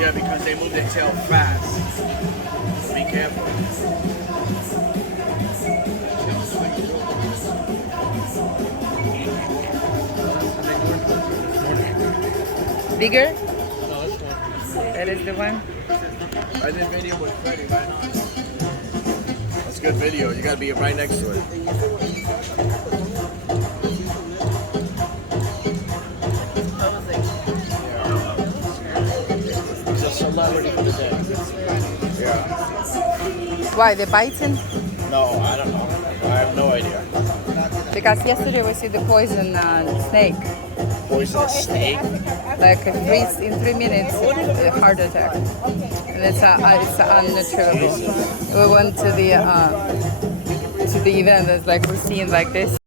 Yeah, because they move their tail fast. Be careful. Bigger? No, this one. That is the one. I did video with Freddie right now. That's good video. You gotta be right next to it. He's a celebrity for the day. Yeah. Why, they're biting? No, I don't know. I have no idea. Because yesterday we see the poison snake. Poisonous snake? Like in 3 minutes, a heart attack. And it's unnatural. We went to the event. It's like we're seeing like this.